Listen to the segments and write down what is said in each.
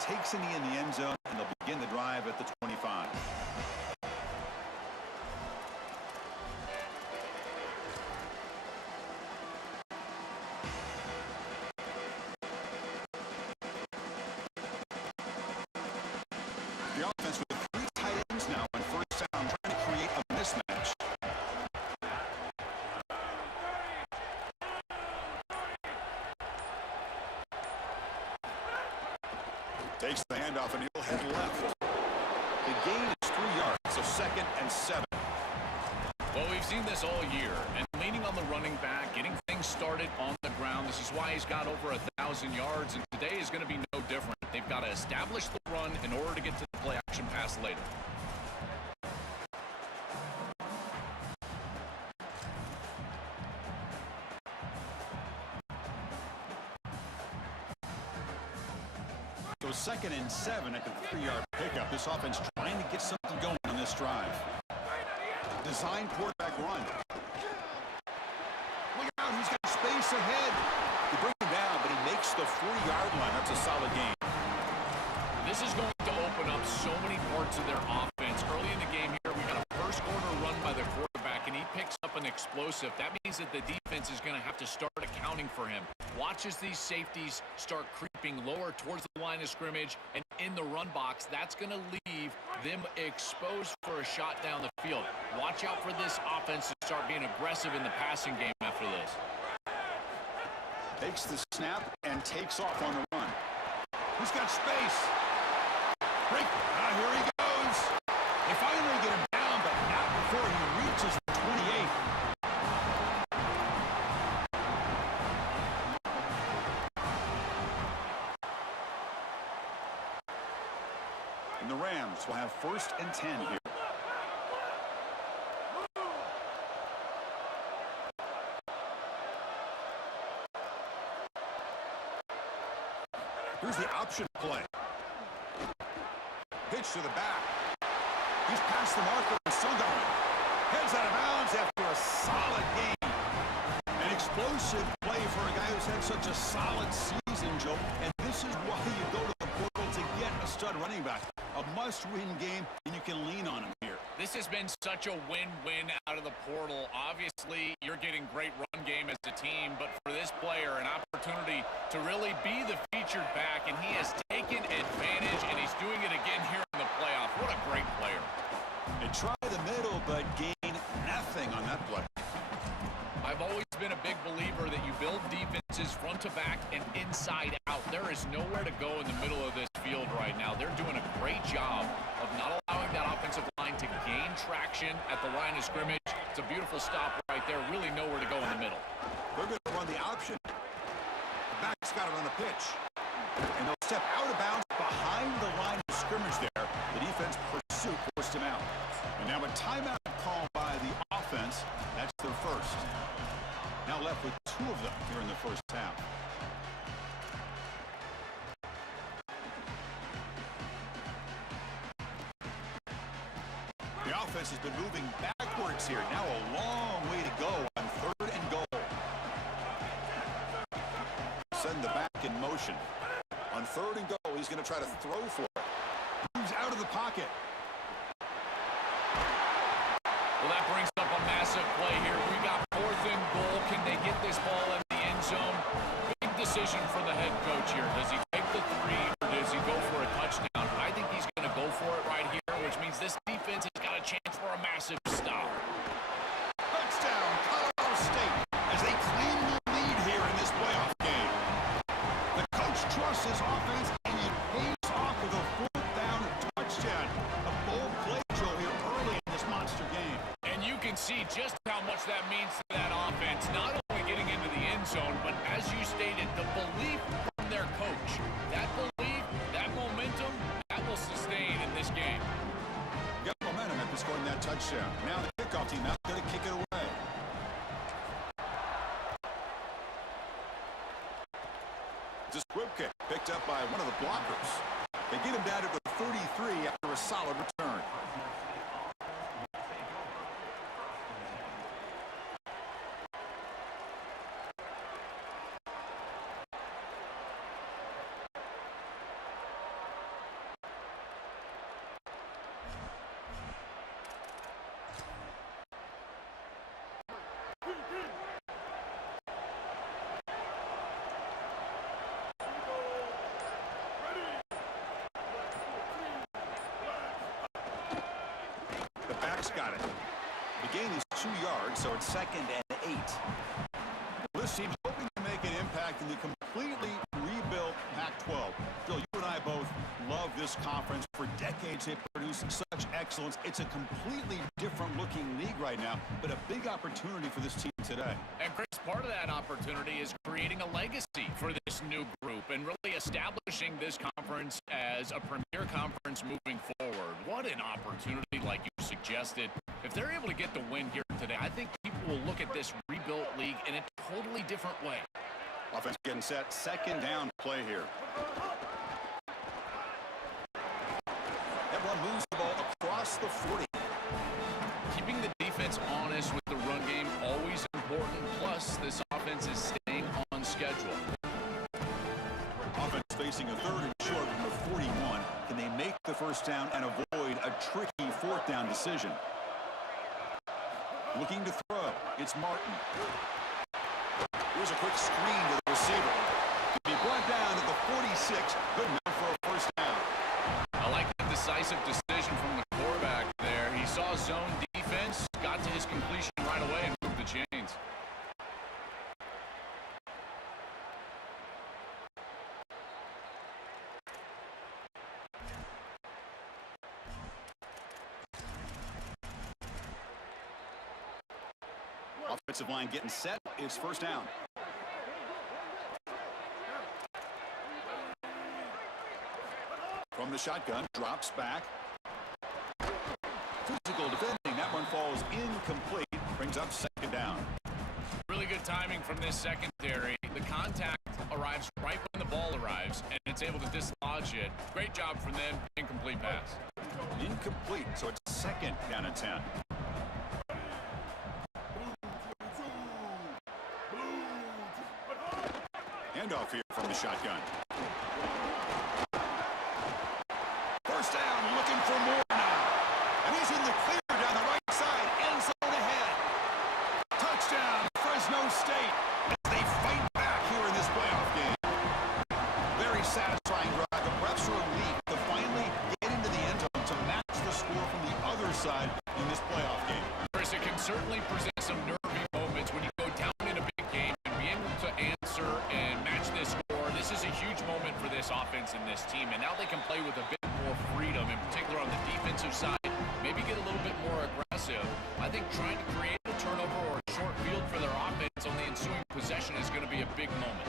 takes a knee in the end zone, and they'll begin the drive at the 25. The offense with 3 tight ends now on first down, trying to create a mismatch. Takes the handoff and he'll head left. The gain is 3 yards, so 2nd and 7. Well, we've seen this all year, and leaning on the running back, getting things started on the ground. This is why he's got over 1,000 yards, and today is going to be no different. They've got to establish the run in order to get to the play action pass later. So 2nd and 7 at the 3-yard pickup. This offense trying to get something going on this drive. Design quarterback run. Look out, he's got space ahead. They bring him down, but he makes the 4-yard line. That's a solid gain. This is going to open up so many parts of their offense. Early in the game here, we got a first quarter run by the quarterback, and he picks up an explosive. That means that the defense is going to have to start accounting for him. Watch as these safeties start creeping lower towards the line of scrimmage and in the run box. That's going to leave them exposed for a shot down the field. Watch out for this offense to start being aggressive in the passing game after this. Takes the snap and takes off on the run. He's got space. Break. Here he goes. They finally get him down, but not before he reaches the 28. And the Rams will have 1st and 10 here. Here's the option play. Pitch to the back. He's past the marker and still going. Heads out of bounds after a solid game. An explosive play for a guy who's had such a solid season, Joe. And this is why you go to the portal to get a stud running back. A must-win game, and you can lean on him here. This has been such a win-win out of the portal. Obviously, you're getting great run game as a team, but for this player, an opportunity to really be the featured back, and he has taken advantage, and he's doing it again here in the playoff. What a great player. They try the middle, but gain nothing on that play. I've always been a big believer that you build defenses front to back and inside out. There is nowhere to go in the middle of this field right now. They're doing a great job of not allowing that offensive line to gain traction at the line of scrimmage. It's a beautiful stop right there. Really nowhere to go in the middle. They're going to run the option. The back's got it on the pitch. And they'll step out of bounds behind the line of scrimmage there. The defense pursuit forced him out. And now a timeout called by the offense. That's their first. Now left with 2 of them here in the first half. The offense has been moving backwards here. Now a long way to go on 3rd and goal. Send the back in motion. On 3rd and goal, he's going to try to throw for it. Moves out of the pocket. Well, that brings up a massive play here. We got 4th and goal. Can they get this ball in the end zone? Big decision for the head coach here. Does he take the 3 or does he go for a touchdown? I think he's going to go for it right here, which means this defense has got a chance for a massive stop. Touchdown, Colorado State, as they claim the lead here in this playoff game. The coach trusts his offense, and he pays off with a 4th down touchdown. A bold play, Joe, here early in this monster game. And you can see just how much that means to that offense. Not only getting into the end zone, but as you stated, the belief from their coach. That belief, that momentum, that will sustain in this game. Got momentum after scoring that touchdown. Now the kickoff team out there to kick it away. This whip kick picked up by one of the blockers. They get him down to the 33 after a solid return. He's got it. The gain is 2 yards, so it's 2nd and 8. Well, this team's hoping to make an impact in the completely rebuilt Pac-12. Bill, you and I both love this conference. For decades, they've produced such excellence. It's a completely different-looking league right now, but a big opportunity for this team today. And, Chris, part of that opportunity is creating a legacy for this new group and really establishing this conference as a premier conference moving forward. What an opportunity, like you suggested. If they're able to get the win here today, I think people will look at this rebuilt league in a totally different way. Offense getting set. 2nd down play here. Everyone moves the ball across the 40. Keeping the defense honest with the run game, always important. Plus, this offense is staying on schedule. Offense facing a 3rd and short from the 41. Can they make the 1st down and avoid a tricky 4th down decision? Looking to throw. It's Martin. Here's a quick screen to the receiver. He brought down at the 46. Good enough for a 1st down. I like the decisive decision from the quarterback there. He saw zone defense, got to his completion right away, and moved the chains. Offensive line getting set. It's 1st down. From the shotgun, drops back. Physical defending. That one falls incomplete. Brings up 2nd down. Really good timing from this secondary. The contact arrives right when the ball arrives, and it's able to dislodge it. Great job from them. Incomplete pass. Incomplete, so it's 2nd down and 10. Handoff here from the shotgun. 1st down, looking for more now. And he's in the clear down the right side. End zone ahead. Touchdown, Fresno State. As they fight back here in this playoff game. Very satisfying drive. The refs are elite to finally get into the end zone to match the score from the other side in this playoff game. Chris, it can certainly present some nervy moments when you go down in a big game and be able to answer and match this score. This is a huge moment for this offense and this team, and now they can play with a bit more freedom, in particular on the defensive side, maybe get a little bit more aggressive. I think trying to create a turnover or a short field for their offense on the ensuing possession is going to be a big moment.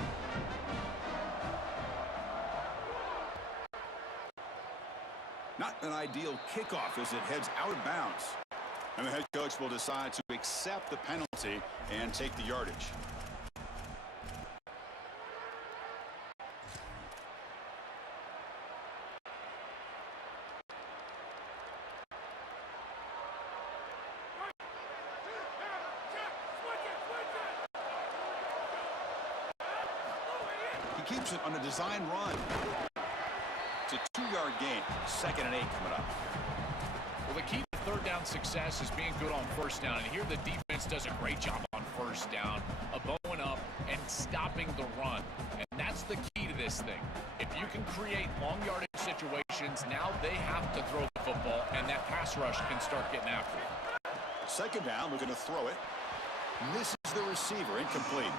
Not an ideal kickoff as it heads out of bounds. And the head coach will decide to accept the penalty and take the yardage. He keeps it on a design run. It's a 2-yard gain. 2nd and 8 coming up. Well, the key to 3rd down success is being good on 1st down. And here the defense does a great job on 1st down, bowing up and stopping the run. And that's the key to this thing. If you can create long yardage situations, now they have to throw the football, and that pass rush can start getting after it. 2nd down, we're going to throw it. Misses the receiver, incomplete.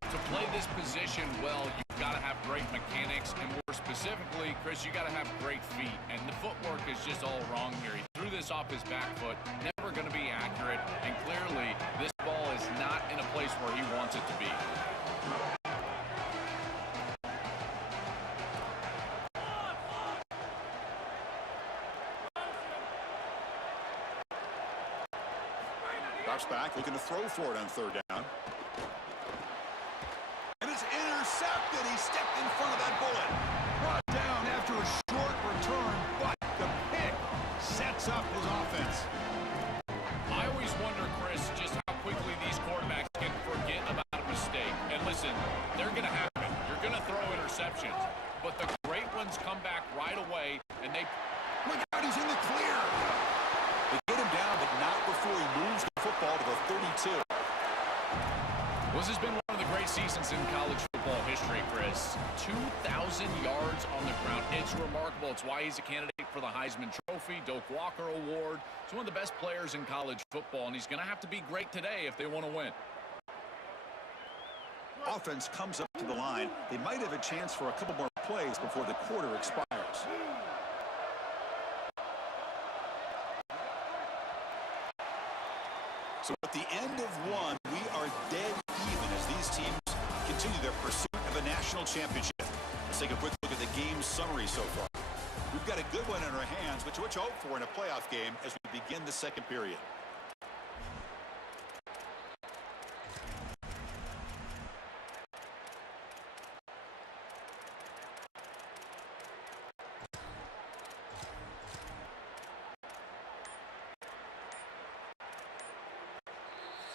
To play this position well, you've got to have great mechanics, and more specifically, Chris, you got to have great feet. And the footwork is just all wrong here. He threw this off his back foot, never going to be accurate, and clearly this ball is not in a place where he wants it to be. Drops back, looking to throw for it on 3rd down. And it's intercepted. He stepped in front of that bullet. Brought down after a short return, but the pick sets up his offense. I always wonder, Chris, just how quickly these quarterbacks can forget about a mistake. And listen, they're going to happen. You're going to throw interceptions. But the great ones come back right away, and they... Look out, he's in the clear. They get him down, but not before he moves the football to the 32. This has been one of the great seasons in college football history, Chris. 2,000 yards on the ground. It's remarkable. It's why he's a candidate for the Heisman Trophy, Doak Walker Award. He's one of the best players in college football, and he's going to have to be great today if they want to win. Offense comes up to the line. They might have a chance for a couple more plays before the quarter expires. So at the end of one, we are dead even as these teams continue their pursuit of a national championship. Let's take a quick look at the game summary so far. We've got a good one in our hands, which we hope for in a playoff game as we begin the second period.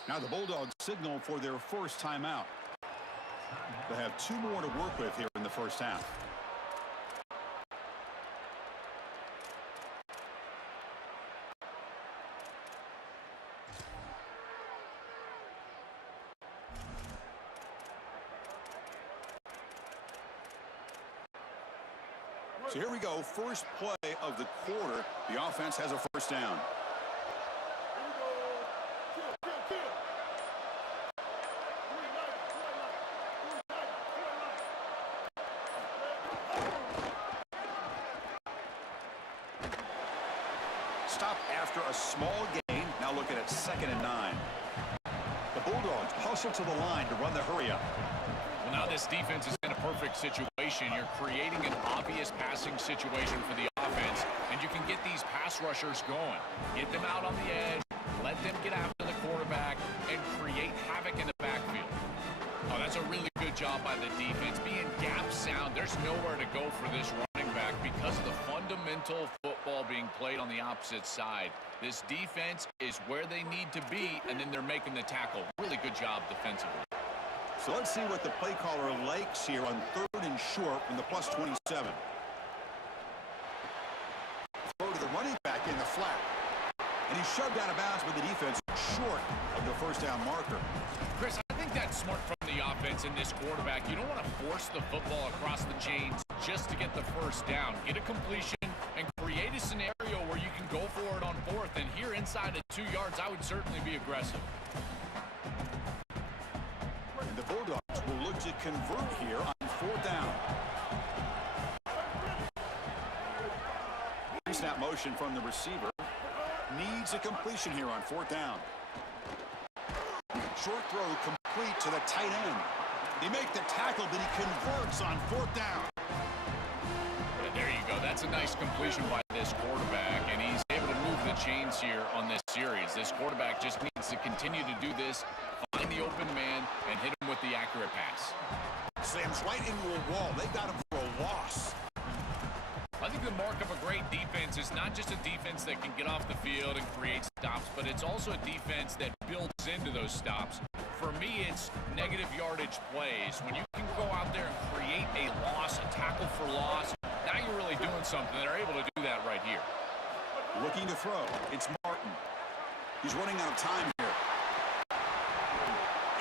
Now the Bulldogs signal for their first timeout. They have 2 more to work with here in the first half. So here we go, first play of the quarter. The offense has a first down. Stop after a small gain. Now looking at 2nd and 9. The Bulldogs hustle to the line to run the hurry up. Well, now this defense is in a perfect situation. You're creating an obvious passing situation for the offense, and you can get these pass rushers going. Get them out on the edge, let them get after the quarterback, and create havoc in the backfield. Oh, that's a really good job by the defense. Being gap sound, there's nowhere to go for this running back because of the fundamental football being played on the opposite side. This defense is where they need to be, and then they're making the tackle. Really good job defensively. So let's see what the play caller likes here on 3rd and short from the +27. Throw to the running back in the flat. And he's shoved out of bounds with the defense short of the first down marker. Chris, I think that's smart from the offense in this quarterback. You don't want to force the football across the chains just to get the first down. Get a completion and create a scenario where you can go for it on 4th. And here inside of 2 yards, I would certainly be aggressive. And the Bulldogs will look to convert here on 4th down. Snap motion from the receiver. Needs a completion here on 4th down. Short throw complete to the tight end. They make the tackle, but he converts on 4th down. And there you go. That's a nice completion by this quarterback, and he's able to move the chains here on this series. This quarterback just needs to continue to do this, find the open man, and hit him with the accurate pass. Slams right into a wall. They got him for a loss. I think the mark of a great defense is not just a defense that can get off the field and create stops, but it's also a defense that builds into those stops. For me, it's negative yardage plays. When you can go out there and create a loss, a tackle for loss, now you're really doing something. They're able to do that right here. Looking to throw. It's Martin. He's running out of time here.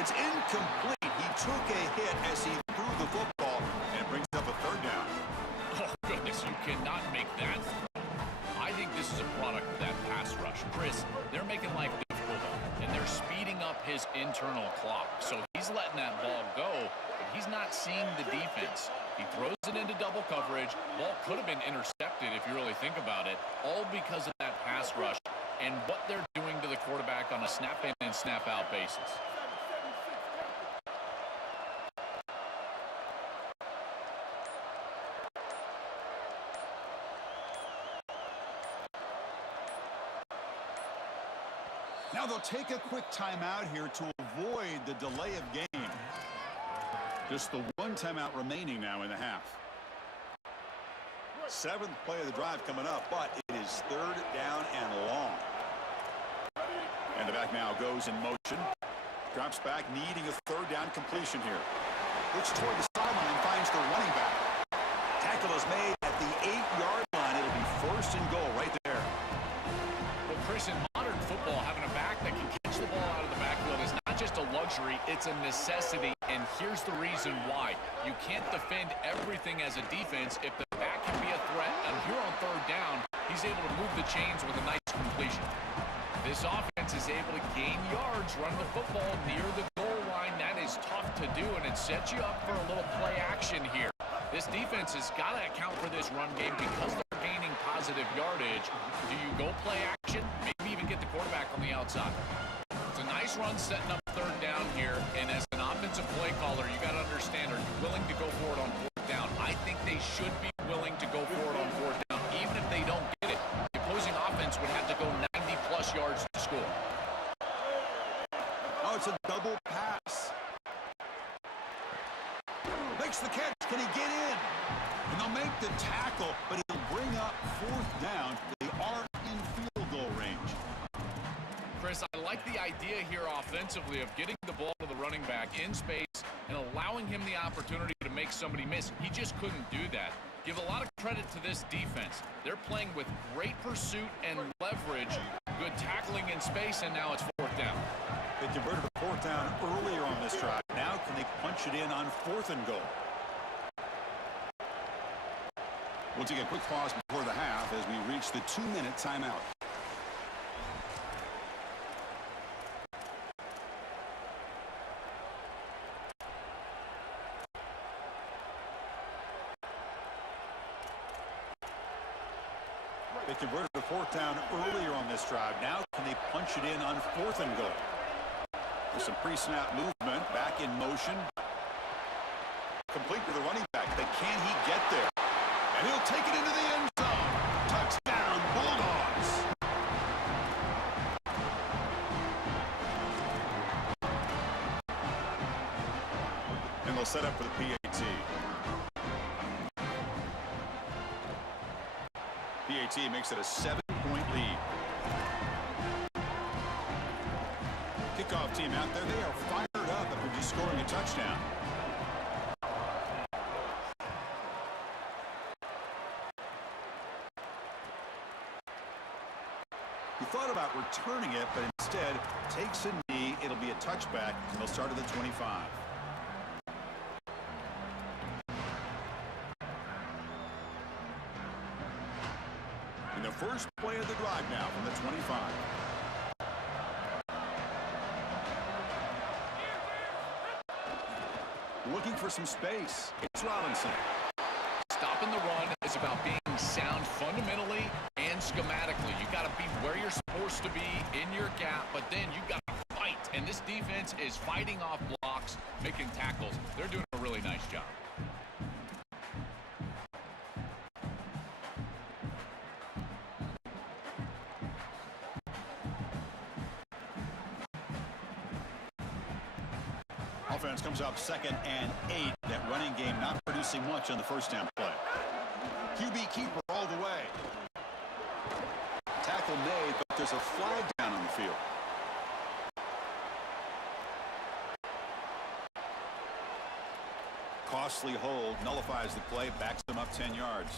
It's incomplete. He took a hit as he threw the football, and it brings up a 3rd down. Oh, goodness, you cannot make that throw. I think this is a product of that pass rush. Chris, they're making life difficult, and they're speeding up his internal clock. So he's letting that ball go, but he's not seeing the defense. He throws it into double coverage. Ball could have been intercepted if you really think about it, all because of that pass rush and what they're doing to the quarterback on a snap-in and snap-out basis. Now they'll take a quick timeout here to avoid the delay of game. Just the 1 timeout remaining now in the half. 7th play of the drive coming up, but it is 3rd down and long. And the back now goes in motion. Drops back, needing a 3rd down completion here. Looks toward the sideline and finds the running back. Tackle is made at the 8-yard line. It'll be 1st and goal right there. Well, Chris, in modern football, having a back that can catch the ball out of the backfield is not just a luxury, it's a necessity, and here's the reason why. You can't defend everything as a defense if the back can be a threat, and here on 3rd down, he's able to move the chains with a nice completion. This offense is able to gain yards running the football near the goal line. That is tough to do, and it sets you up for a little play action here. This defense has got to account for this run game because they're gaining positive yardage. Do you go play action? Maybe even get the quarterback on the outside. It's a nice run setting up third down here, and as an offensive play caller, you got to understand, are you willing to go for it on fourth down? I think they should be willing to go for it on fourth down, even if they don't get it. The opposing offense would have to go 90-plus yards to score. Oh, it's a double pass. Makes the catch. Can he get in? And they'll make the tackle, but he'll bring up fourth down. They are in field goal range. Chris, I like the idea here offensively of getting the ball to the running back in space and allowing him the opportunity to make somebody miss. He just couldn't do that. Give a lot of credit to this defense. They're playing with great pursuit and leverage, good tackling in space, and now it's fourth down. They converted a fourth down earlier on this drive. Now can they punch it in on fourth and goal? We'll take a quick pause before the half as we reach the 2-minute timeout. They converted a fourth down earlier on this drive. Now can they punch it in on fourth and goal? With some pre-snap movement, back in motion. Complete to the running back, but can he get there? And he'll take it into the end zone. Touchdown, Bulldogs. And they'll set up for the PAT. PAT makes it a 7-point lead. Kickoff team out there, they are fired up after just scoring a touchdown. He thought about returning it, but instead takes a knee. It'll be a touchback, and they'll start at the 25. And the first play of the drive now from the 25. Looking for some space. It's Robinson. Stopping the run is about being sound fundamentally and schematically. You got to be where you're supposed to be in your gap, but then you got to fight. And this defense is fighting off blocks, making tackles. They're doing a really nice job. Offense comes up 2nd and 8. That running game not producing much on the first down play. QB keeper all the way. Tackle made, but there's a flag down on the field. Costly hold, nullifies the play, backs them up 10 yards.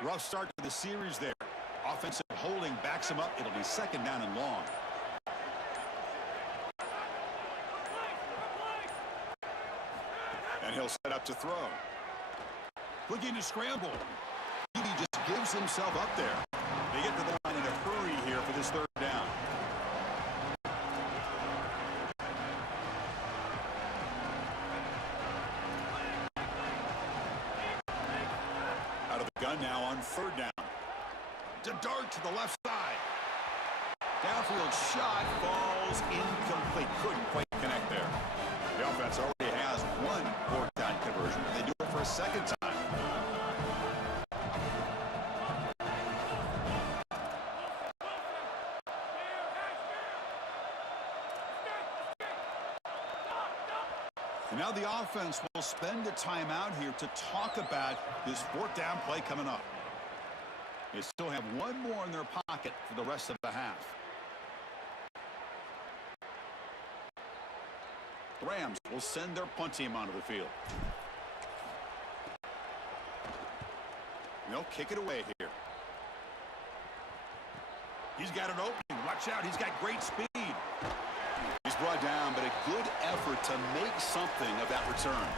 Rough start to the series there. Offensive holding backs him up. It'll be 2nd down and long. And he'll set up to throw. Looking to scramble. He just gives himself up there. They get to the line in a hurry here for this 3rd down. Gun now on 3rd down. To dart to the left side. Downfield shot falls incomplete. Couldn't quite connect there. The offense already has one 4th down conversion. They do it for a 2nd time. And now the offense will spend a timeout here to talk about this 4th down play coming up. They still have one more in their pocket for the rest of the half. Rams will send their punt team onto the field. They'll kick it away here. He's got an opening. Watch out. He's got great speed. He's brought down, but a good effort to make something of that return.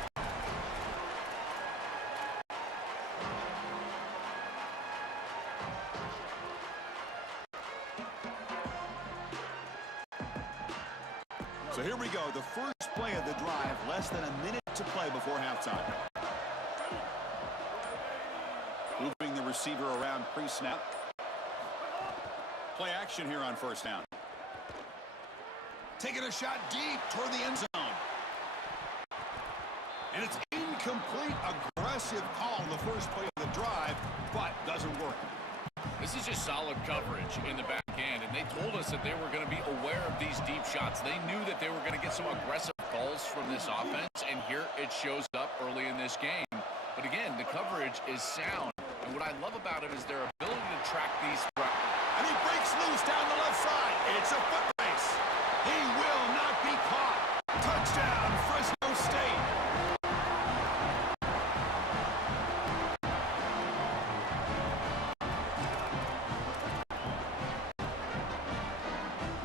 So here we go. The first play of the drive. Less than a minute to play before halftime. Moving the receiver around pre-snap. Play action here on first down. Taking a shot deep toward the end zone. And it's incomplete. Aggressive call in the first play of the drive, but doesn't work. This is just solid coverage in the back end, and they told us that they were going to be aware of these deep shots. They knew that they were going to get some aggressive calls from this offense, and here it shows up early in this game. But again, the coverage is sound, and what I love about it is their ability to track these routes. And he breaks loose down the left side. It's a foot race. He will not be caught. Touchdown, Fresno State.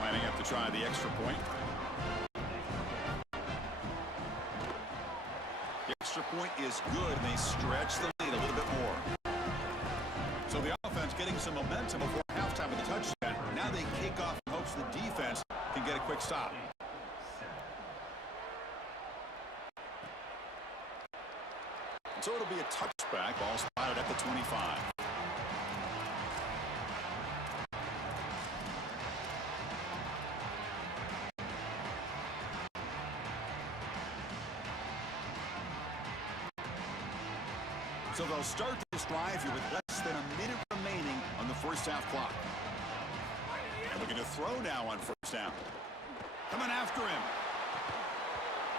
Lining up to try the extra point. The extra point is good, and they stretch the lead a little bit more. So the offense getting some momentum before halftime with the touchdown. Now they kick off in hopes the defense can get a quick stop. So it'll be a touchback. Ball spotted at the 25. So they'll start this drive here with less than a minute remaining on the first half clock. They're looking to throw now on first down. Coming after him.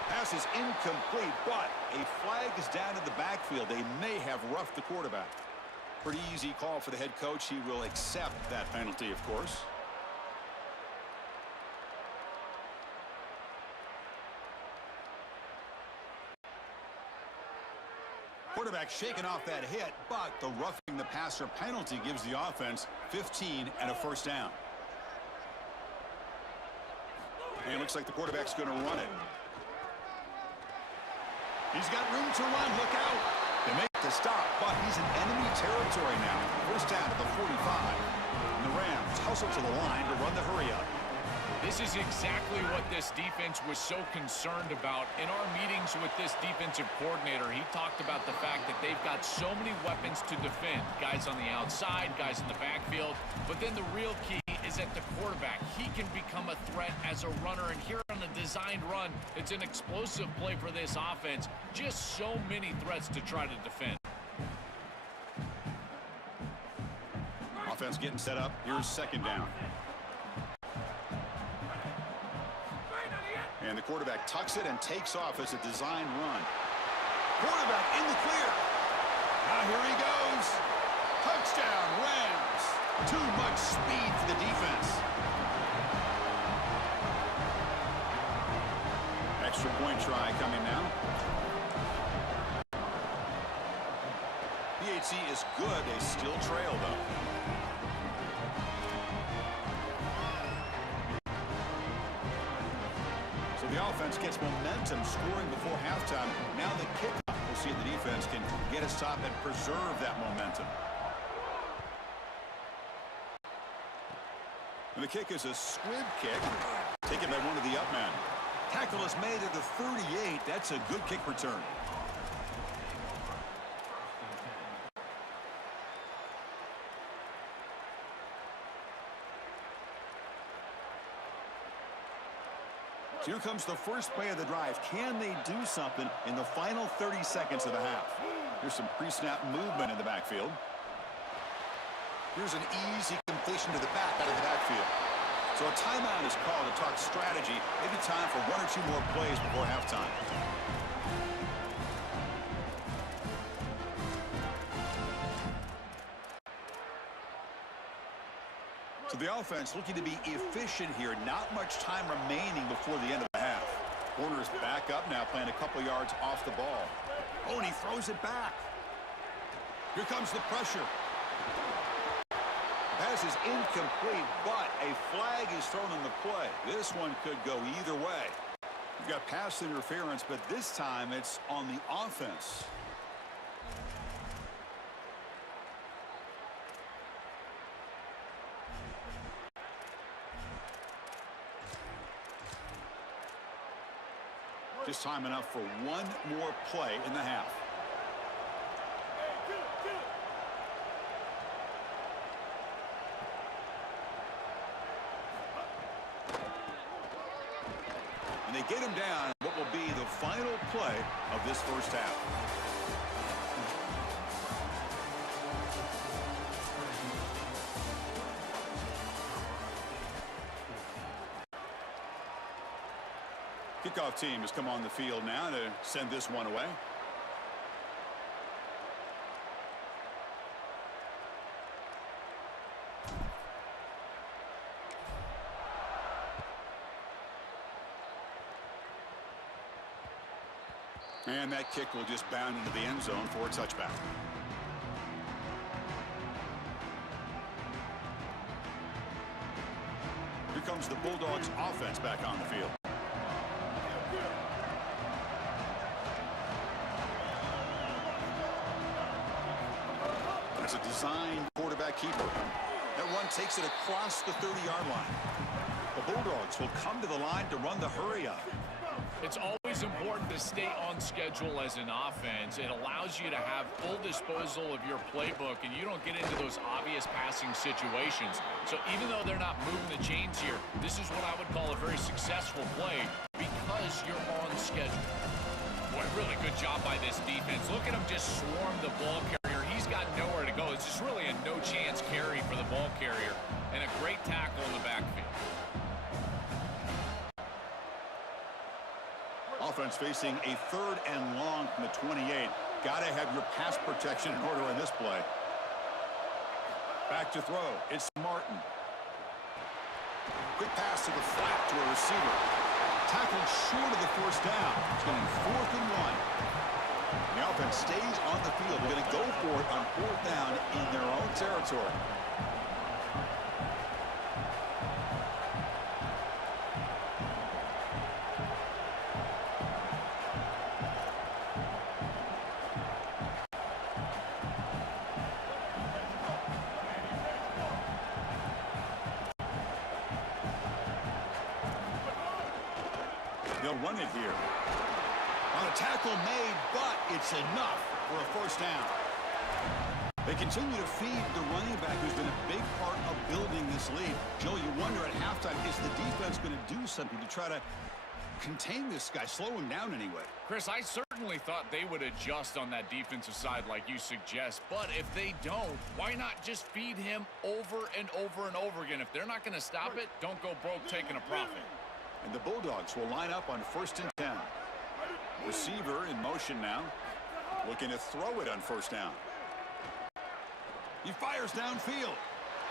Pass is incomplete, but a flag is down in the backfield. They may have roughed the quarterback. Pretty easy call for the head coach. He will accept that penalty, of course. Quarterback shaking off that hit, but the roughing the passer penalty gives the offense 15 and a first down. And it looks like the quarterback's going to run it. He's got room to run. Look out. They make the stop, but he's in enemy territory now. First down at the 45. And the Rams hustle to the line to run the hurry up. This is exactly what this defense was so concerned about. In our meetings with this defensive coordinator, he talked about the fact that they've got so many weapons to defend. Guys on the outside, guys in the backfield. But then the real key is at the quarterback. He can become a threat as a runner. And here on the designed run, it's an explosive play for this offense. Just so many threats to try to defend. Offense getting set up. Here's second down. And the quarterback tucks it and takes off as a design run. Quarterback in the clear. Now here he goes. Touchdown, Rams. Too much speed for the defense. Extra point try coming now. PHC is good. They still trail, though. The offense gets momentum scoring before halftime. Now the kickoff. We'll see if the defense can get a stop and preserve that momentum. And the kick is a squib kick taken by one of the up men. Tackle is made at the 38. That's a good kick return. Here comes the first play of the drive. Can they do something in the final 30 seconds of the half? Here's some pre-snap movement in the backfield. Here's an easy completion to the back out of the backfield. So a timeout is called to talk strategy. Maybe time for one or two more plays before halftime. So the offense looking to be efficient here. Not much time remaining before the end of the half. Corner's back up now, playing a couple yards off the ball. Oh, and he throws it back. Here comes the pressure. Pass is incomplete, but a flag is thrown on the play. This one could go either way. You've got pass interference, but this time it's on the offense. Just time enough for one more play in the half. And they get him down what will be the final play of this first half. Kickoff team has come on the field now to send this one away. And that kick will just bound into the end zone for a touchback. Here comes the Bulldogs offense back on the field. That's a designed quarterback keeper. That run takes it across the 30-yard line. The Bulldogs will come to the line to run the hurry up. It's always important to stay on schedule as an offense. It allows you to have full disposal of your playbook, and you don't get into those obvious passing situations. So even though they're not moving the chains here, this is what I would call a very successful play because you're on schedule. Boy, really good job by this defense. Look at him just swarm the ball carrier. He's got nowhere to go. It's just really a no-chance carry for the ball carrier, and a great tackle in the backfield. Offense facing a 3rd and long from the 28. Got to have your pass protection in order in this play. Back to throw. It's Martin. Quick pass to the flat to a receiver. Tackled short of the first down. It's going to be 4th and 1. The offense stays on the field. They're going to go for it on 4th down in their own territory. They'll run it here. On a tackle made, but it's enough for a first down. They continue to feed the running back who's been a big part of building this lead. Joe, you wonder at halftime, is the defense going to do something to try to contain this guy, slow him down anyway? Chris, I certainly thought they would adjust on that defensive side like you suggest, but if they don't, why not just feed him over and over and over again? If they're not going to stop it, don't go broke taking a profit. And the Bulldogs will line up on 1st and 10. Receiver in motion now. Looking to throw it on 1st down. He fires downfield.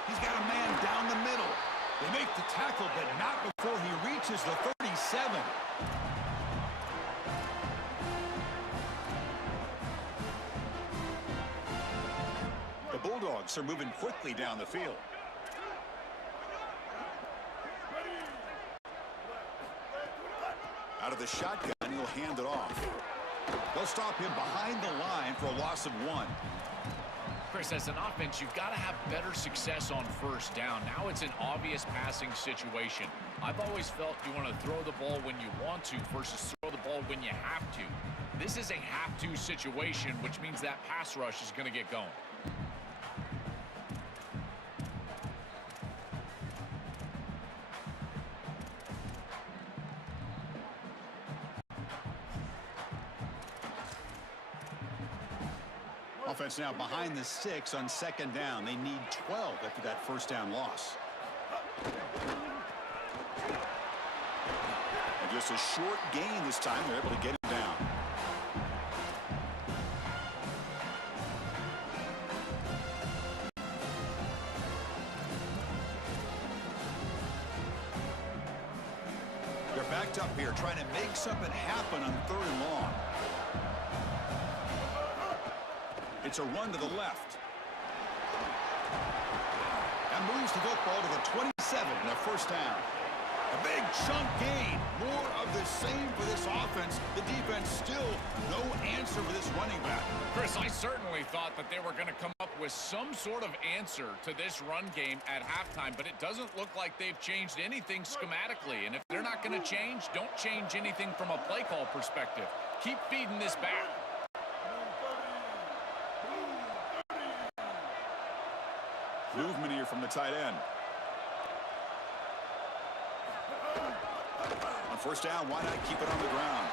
He's got a man down the middle. They make the tackle, but not before he reaches the 37. The Bulldogs are moving quickly down the field. Out of the shotgun, he'll hand it off. They'll stop him behind the line for a loss of 1. Chris, as an offense, you've got to have better success on 1st down. Now it's an obvious passing situation. I've always felt you want to throw the ball when you want to versus throw the ball when you have to. This is a have-to situation, which means that pass rush is going to get going. Offense now behind the 6 on 2nd down. They need 12 after that 1st down loss. And just a short gain this time. They're able to get him down. They're back picked up here, trying to make something happen on 3rd and long. It's a run to the left. And moves the football to the 27 and a first down. A big chunk gain. More of the same for this offense. The defense still no answer for this running back. Chris, I certainly thought that they were going to come up with some sort of answer to this run game at halftime, but it doesn't look like they've changed anything schematically. And if they're not going to change, don't change anything from a play call perspective. Keep feeding this back. Movement here from the tight end. On first down, why not keep it on the ground?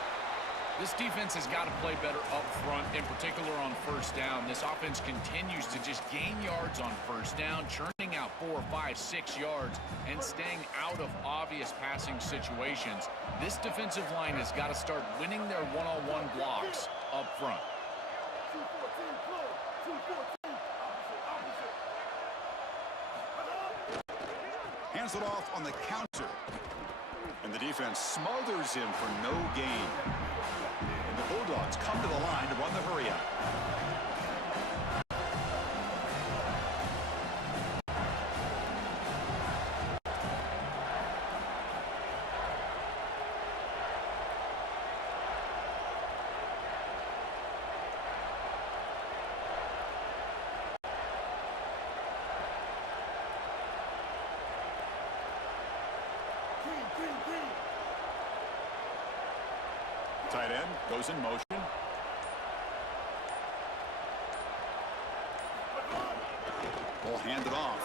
This defense has got to play better up front, in particular on first down. This offense continues to just gain yards on first down, churning out 4, 5, 6 yards, and staying out of obvious passing situations. This defensive line has got to start winning their one-on-one blocks up front. Hands it off on the counter. And the defense smothers him for no gain. And the Bulldogs come to the line to run the hurry-up. Tight end goes in motion. Ball handed off.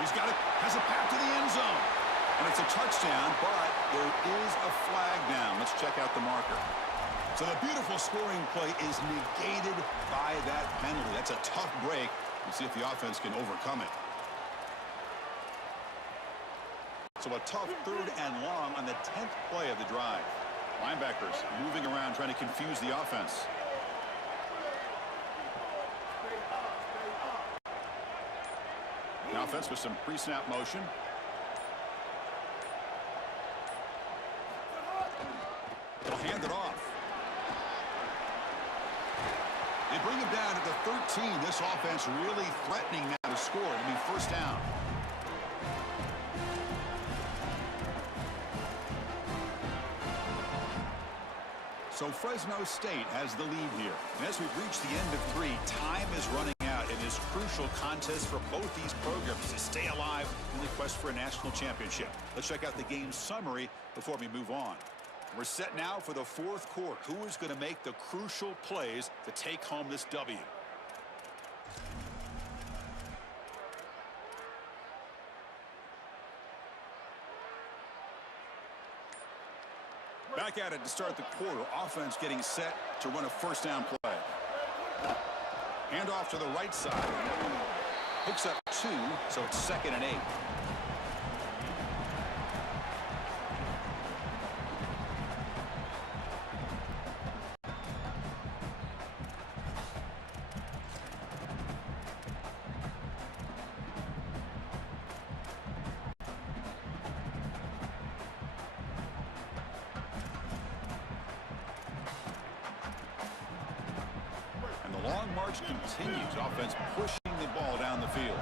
He's got it, has a path to the end zone. And it's a touchdown, but there is a flag down. Let's check out the marker. So the beautiful scoring play is negated by that penalty. That's a tough break. We'll see if the offense can overcome it. So a tough 3rd and long on the 10th play of the drive. Linebackers moving around, trying to confuse the offense. The offense with some pre-snap motion. They'll hand it off. They bring him down at the 13. This offense really threatening now to score. It'll be first down. So Fresno State has the lead here. And as we've reached the end of 3, time is running out in this crucial contest for both these programs to stay alive in the quest for a national championship. Let's check out the game summary before we move on. We're set now for the 4th quarter. Who is going to make the crucial plays to take home this W? Back at it to start the quarter. Offense getting set to run a first down play. Hand off to the right side. Picks up 2, so it's 2nd and 8. Long march continues. Offense pushing the ball down the field.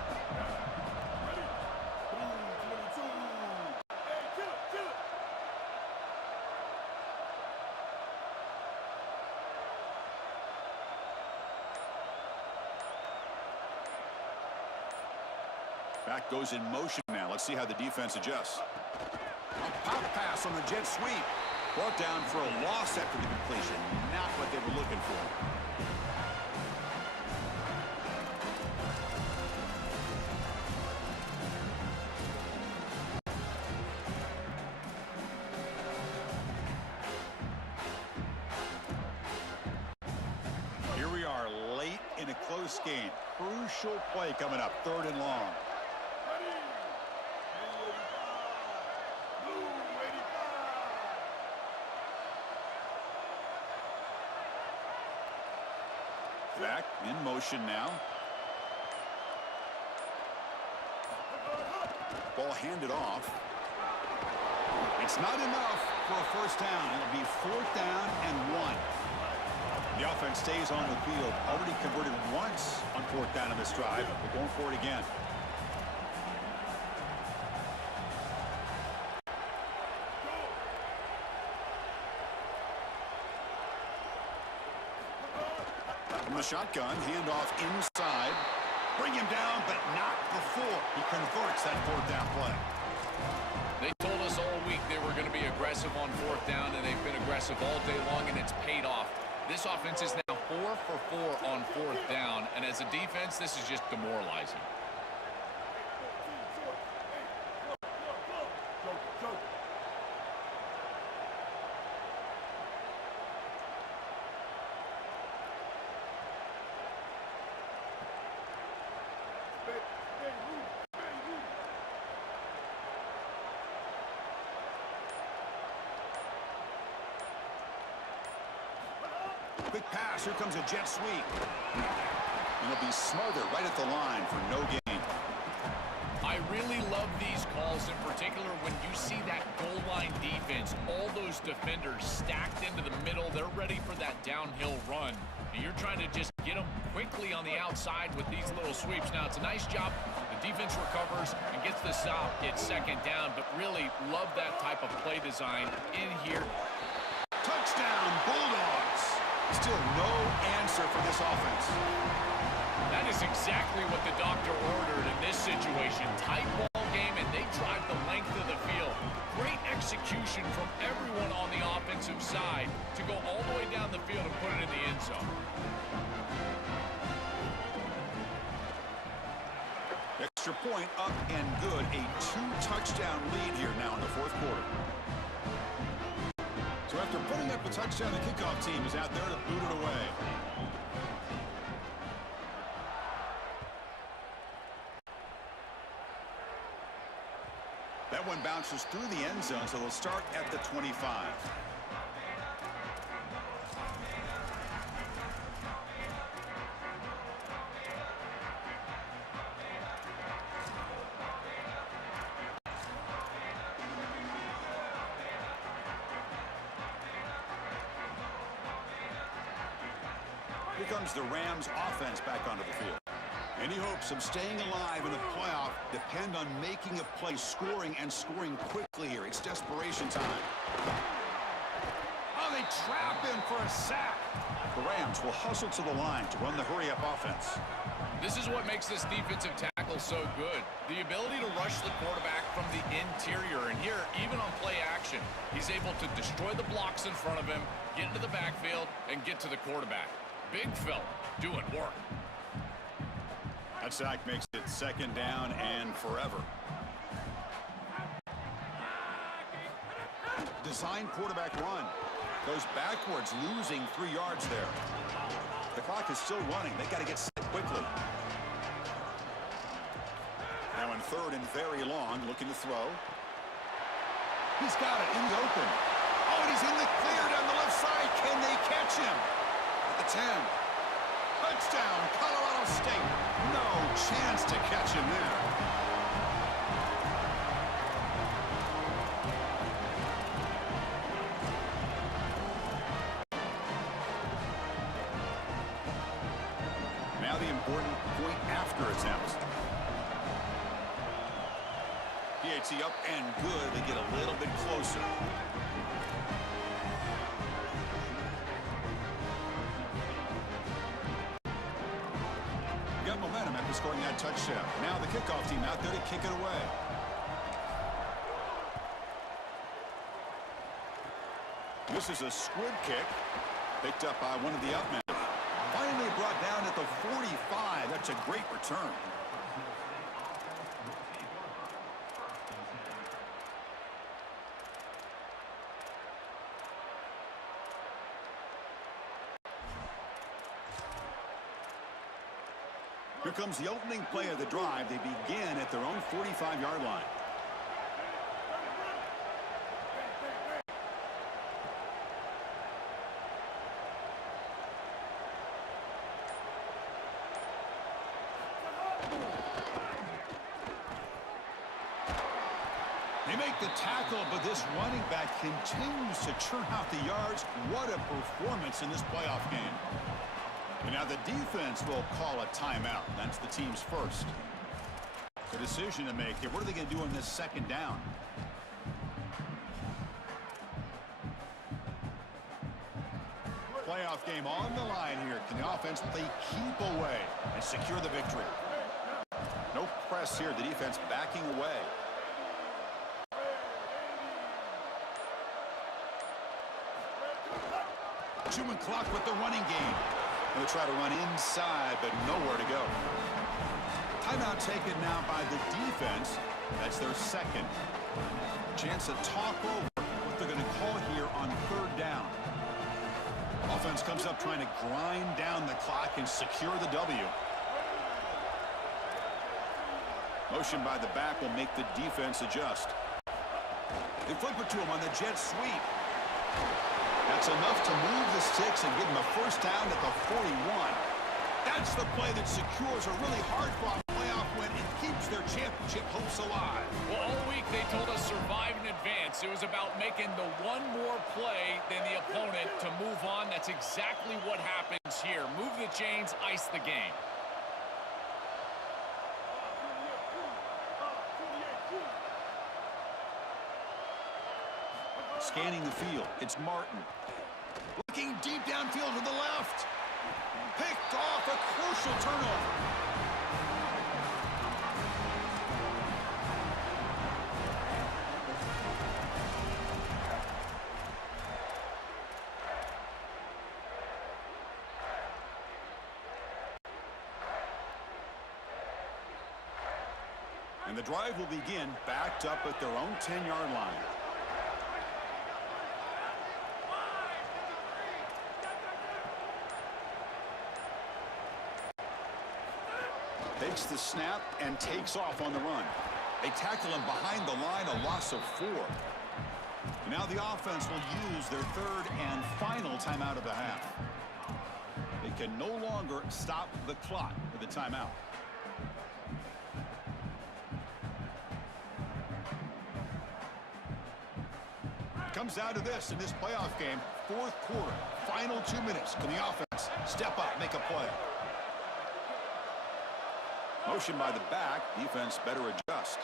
Back goes in motion now. Let's see how the defense adjusts. A pop pass on the jet sweep. Brought down for a loss after the completion. Not what they were looking for. Close game. Crucial play coming up. 3rd and long. Back in motion now. Ball handed off. It's not enough for a first down. It'll be 4th down and 1. The offense stays on the field. Already converted once on 4th down in this drive. They're going for it again. From the shotgun, handoff inside. Bring him down, but not before he converts that 4th down play. They told us all week they were going to be aggressive on 4th down, and they've been aggressive all day long, and it's paid off. This offense is now 4 for 4 on 4th down, and as a defense, this is just demoralizing. Quick pass. Here comes a jet sweep. And it'll be smothered right at the line for no gain. I really love these calls, in particular when you see that goal line defense, all those defenders stacked into the middle. They're ready for that downhill run. And you're trying to just get them quickly on the outside with these little sweeps. Now, it's a nice job. The defense recovers and gets the stop. It's 2nd down, but really love that type of play design in here. Touchdown, Bulldogs. Still no answer for this offense. That is exactly what the doctor ordered in this situation. Tight ball game, and they drive the length of the field. Great execution from everyone on the offensive side to go all the way down the field and put it in the end zone. Extra point up and good. A 2-touchdown lead here now in the 4th quarter. So after putting up a touchdown, the kickoff team is out there to boot it away. That one bounces through the end zone, so they'll start at the 25. Here comes the Rams offense back onto the field. Any hopes of staying alive in the playoff depend on making a play, scoring and scoring quickly here. It's desperation time. Oh, they trap him for a sack. The Rams will hustle to the line to run the hurry-up offense. This is what makes this defensive tackle so good. The ability to rush the quarterback from the interior. And here, even on play action, he's able to destroy the blocks in front of him, get into the backfield, and get to the quarterback. Big fella doing work. That sack makes it 2nd down and forever. Design quarterback run. Goes backwards, losing 3 yards there. The clock is still running. They got to get set quickly. Now in 3rd and very long, looking to throw. He's got it in the open. Oh, and he's in the clear down the left side. Can they catch him? At the 10. Touchdown, Colorado State. No chance to catch him there. Now the important point after attempt. PAT up and good. They get a little bit closer. Got momentum after scoring that touchdown. Now the kickoff team out there to kick it away. This is a squib kick picked up by one of the outmen. Finally brought down at the 45. That's a great return. Here comes the opening play of the drive. They begin at their own 45-yard line. They make the tackle, but this running back continues to churn out the yards. What a performance in this playoff game. And now the defense will call a timeout. That's the team's first. A decision to make here. What are they going to do on this second down? Playoff game on the line here. Can the offense play keep away and secure the victory? No press here. The defense backing away. Chewing clock with the running game. They'll try to run inside, but nowhere to go. Timeout taken now by the defense. That's their second. Chance to talk over what they're going to call here on third down. Offense comes up trying to grind down the clock and secure the W. Motion by the back will make the defense adjust. They flip it to him on the jet sweep. That's enough to move the sticks and give them a first down at the 41. That's the play that secures a really hard-fought playoff win and keeps their championship hopes alive. Well, all week they told us survive in advance. It was about making the one more play than the opponent to move on. That's exactly what happens here. Move the chains, ice the game. Scanning the field, it's Martin. Looking deep downfield to the left. Picked off, a crucial turnover. And the drive will begin backed up at their own 10-yard line. Takes the snap and takes off on the run. They tackle him behind the line, a loss of 4. Now the offense will use their third and final timeout of the half. They can no longer stop the clock with the timeout. It comes down to this in this playoff game, fourth quarter, final 2 minutes. Can the offense step up, make a play? Motion by the back. Defense better adjust.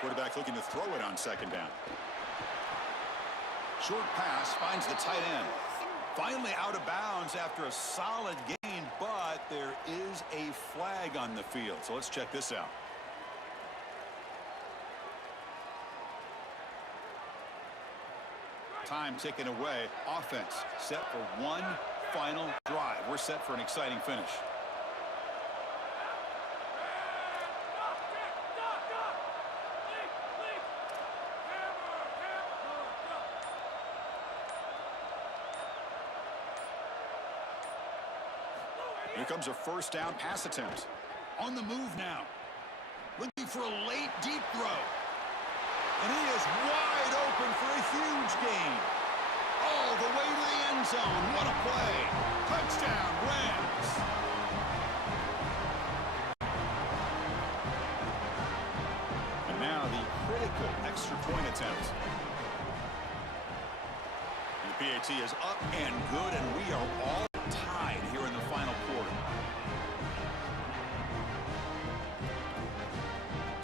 Quarterback looking to throw it on second down. Short pass finds the tight end. Finally out of bounds after a solid gain, but there is a flag on the field. So let's check this out. Time ticking away. Offense set for one final drive. We're set for an exciting finish. Here comes a first down pass attempt. On the move now. Looking for a late deep throw. And he is wide open for a huge gain. All the way to the end zone. What a play. Touchdown, Rams. And now the critical extra point attempt. And the PAT is up and good, and we are all tied here in the final quarter.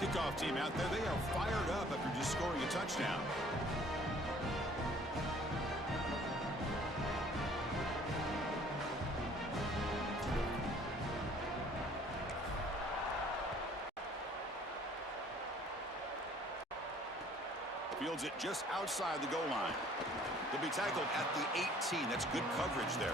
Kickoff team out there, they are fired up after just scoring a touchdown. Fields it just outside the goal line. He'll be tackled at the 18. That's good coverage there.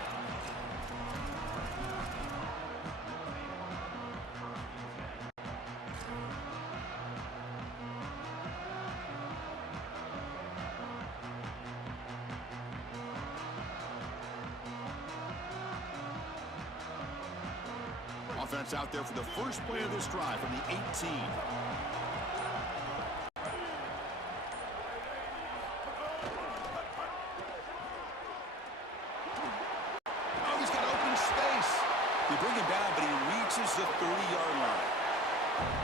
Offense out there for the first play of this drive from the 18. They bring him down, but he reaches the 30-yard line.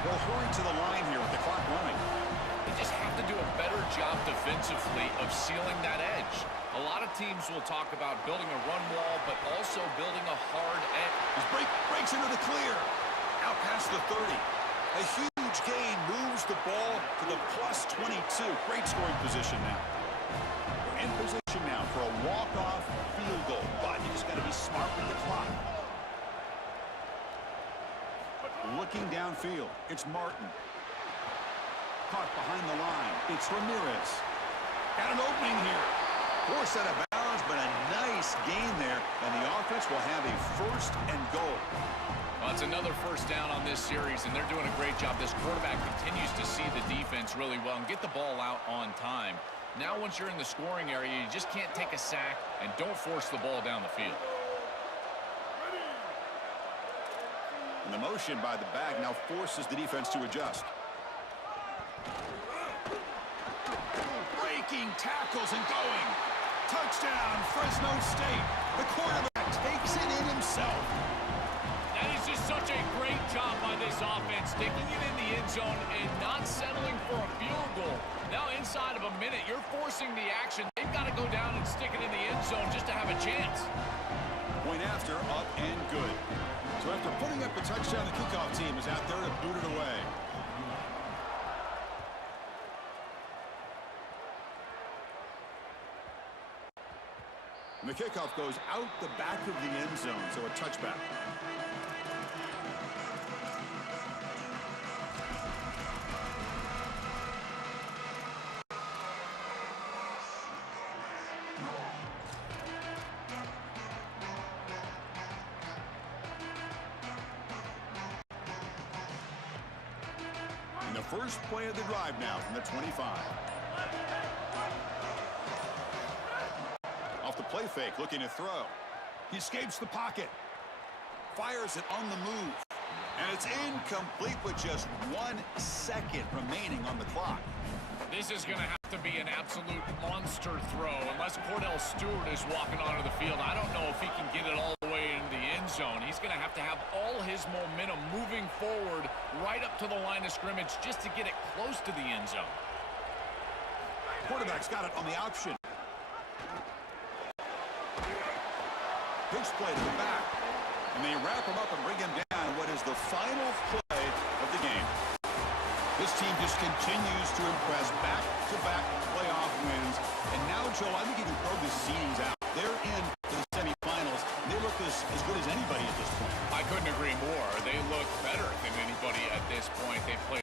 They'll hurry to the line here with the clock running. They just have to do a better job defensively of sealing that edge. A lot of teams will talk about building a run wall, but also building a hard edge. His breaks into the clear. Out past the 30. A huge gain moves the ball to the plus 22. Great scoring position now. We're in position now for a walk-off field goal, but you just got to be smart with the clock. Looking downfield, it's Martin. Caught behind the line, it's Ramirez. Got an opening here. Forced out of bounds, but a nice gain there, and the offense will have a first and goal. Well, it's another first down on this series, and they're doing a great job. This quarterback continues to see the defense really well and get the ball out on time. Now, once you're in the scoring area, you just can't take a sack and don't force the ball down the field. And the motion by the back now forces the defense to adjust. Breaking tackles and going. Touchdown, Fresno State. The quarterback takes it in himself. That is just such a great job by this offense, sticking it in the end zone and not settling for a field goal. Now, inside of a minute, you're forcing the action. They've got to go down and stick it in the end zone just to have a chance. Point after, up and good. So after putting up a touchdown, the kickoff team is out there to boot it away. And the kickoff goes out the back of the end zone, so a touchback. And the first play of the drive now from the 25. Off the play fake, looking to throw. He escapes the pocket. Fires it on the move. And it's incomplete with just 1 second remaining on the clock. This is going to have to be an absolute monster throw. Unless Cordell Stewart is walking onto the field, I don't know if he can get it all the way into the end zone. He's going to have all his momentum moving forward right up to the line of scrimmage just to get it close to the end zone. Quarterback's got it on the option. Pitch play to the back. And they wrap him up and bring him down. What is the final play of the game? This team just continues to impress. Back-to-back playoff wins. And now, Joe, I think you can throw the seedings out. They're in to the semifinals. They look as good as anybody at this point. I couldn't agree more. They look better than anybody at this point. They played